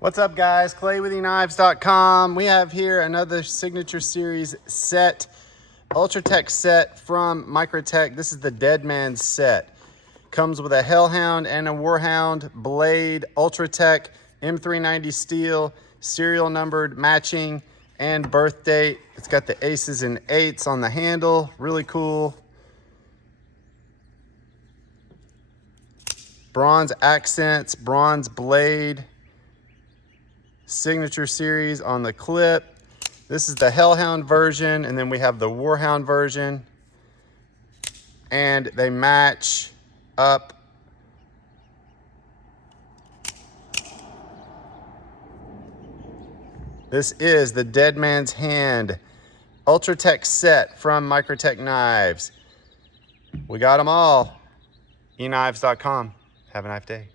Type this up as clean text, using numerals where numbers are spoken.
What's up, guys? Clay with EKNIVES.com. We have here another Signature Series set, Ultratech set from Microtech. This is the Dead Man's set. Comes with a Hellhound and a Warhound blade, Ultratech M390 steel, serial numbered matching, and birth date. It's got the aces and eights on the handle. Really cool. Bronze accents, bronze blade. Signature Series on the clip. This is the Hellhound version, and then we have the Warhound version, and they match up. This is the Dead Man's Hand Ultratech set from Microtech Knives. We got them all. EKNIVES.com. Have a nice day.